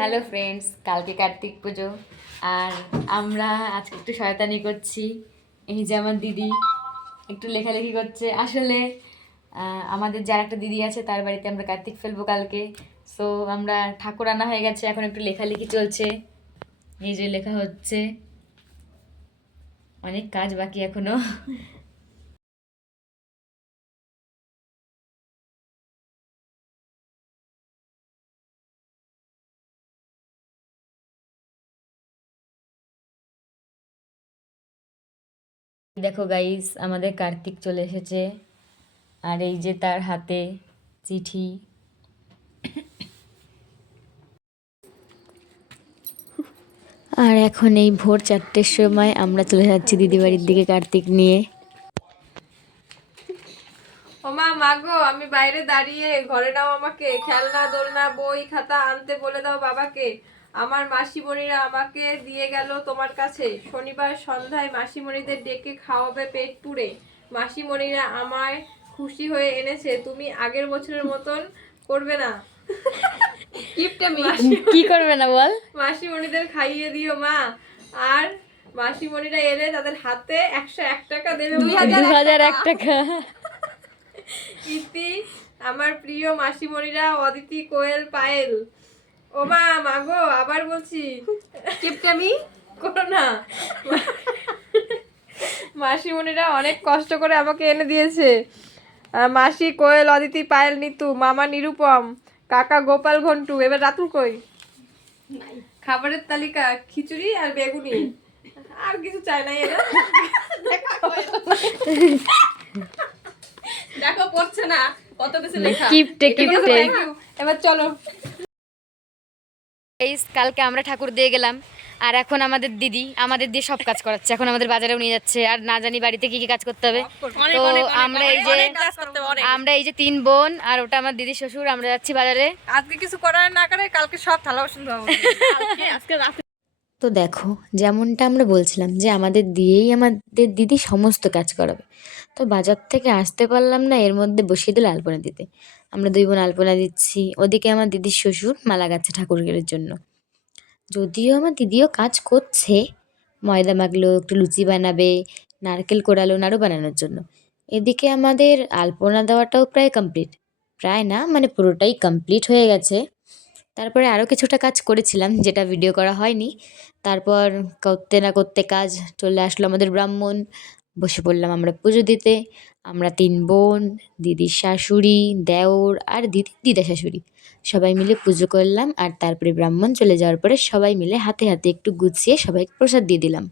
Hello friends, কালকে কার্তিক পুজো। আর আমরা আজকে একটু শয়তানি করছি। এই যে আমার দিদি একটু লেখালেখি করছে। আসলে আমাদের যার একটা দিদি আছে তার বাড়িতে আমরা কার্তিক ফেলবো কালকে। সো আমরা ঠাকুর আনা হয়ে গেছে, এখন একটু লেখালেখি চলছে। এই যে লেখা হচ্ছে, অনেক কাজ বাকি এখনো। দেখো গাইস, আমাদের কার্তিক চলে এসেছে। আর এই যে তার হাতে চিঠি। আর এখন এই ভোর 4টের সময় আমরা চলে যাচ্ছি দিদিবাড়ির দিকে কার্তিক নিয়ে। ওমা মাগো, আমি বাইরে দাঁড়িয়ে, ঘরে নাও আমাকে, খেলনা দোলনা বই খাতা আনতে বলে দাও বাবাকে। আমার মাসিমণিরা আমাকে দিয়ে গেল তোমার কাছে। শনিবার সন্ধ্যায় মাসিমণিদের ডেকে খাওয়াবে পেট পুড়ে। মাসিমণিরা আমায় খুশি হয়ে এনেছে, তুমি আগের বছরের মতন করবে না। কি করবে না বল? মাসিমণিদের খাইয়ে দিও মা। আর মাসিমণিরা এলে তাদের হাতে 101 টাকা দেবে। 2001 টাকা। ইতি আমার প্রিয় মাসিমণিরা, অদিতি, কোয়েল, পায়েল। ও মা মাগো, আবার বলছি কিপটামি করো না। মাসিমণিরা অনেক কষ্ট করে আমাকে এনে দিয়েছে। মাসি, কোয়েল, অদিতি, পায়েল, নিতু, মামা নিরুপম, কাকা গোপাল, ঘন্টু। এবার রাতুল কই? খাবারের তালিকা খিচুড়ি আর বেগুনি, আর কিছু চাই না এরা। দেখো পড়ছে না, কত কিছু লেখা। কিপটে। এবার চলো। কালকে আমরা ঠাকুর দিয়ে গেলাম, আর এখন আমাদের দিদি আমাদের দিয়ে সব কাজ করাচ্ছে। এখন আমাদের বাজারেও নিয়ে যাচ্ছে, আর না জানি বাড়িতে কি কি কাজ করতে হবে। তো আমরা এই যে 3 বোন, আর ওটা আমার দিদি শ্বশুর, আমরা যাচ্ছি বাজারে। আজকে কিছু করার না করে কালকে সব থালা বাসন ধোয়া হবে। আজকে রাতে। তো দেখো, যেমনটা আমরা বলছিলাম যে আমাদের দিয়েই আমাদের দিদি সমস্ত কাজ করাবে। তো বাজার থেকে আসতে পারলাম না, এর মধ্যে বসিয়ে দিল আলপনা দিতে। আমরা 2 বোন আলপনা দিচ্ছি, ওদিকে আমার দিদির শ্বশুর মালা গাচ্ছে ঠাকুরের জন্য। যদিও আমার দিদিও কাজ করছে, ময়দা মাখলো, একটু লুচি বানাবে, নারকেল কোড়ালো নাড়ু বানানোর জন্য। এদিকে আমাদের আলপনা দেওয়াটাও প্রায় কমপ্লিট, প্রায় না মানে পুরোটাই কমপ্লিট হয়ে গেছে। তারপরে আরও কিছুটা কাজ করেছিলাম, যেটা ভিডিও করা হয়নি। তারপর করতে না করতে কাজ চলে আসলো আমাদের ব্রাহ্মণ। বসে পড়লাম আমরা পুজো দিতে। আমরা 3 বোন, দিদির শাশুড়ি, দেওর আর দিদা শাশুড়ি সবাই মিলে পুজো করলাম। আর তারপরে ব্রাহ্মণ চলে যাওয়ার পরে সবাই মিলে হাতে হাতে একটু গুছিয়ে সবাইকে প্রসাদ দিয়ে দিলাম।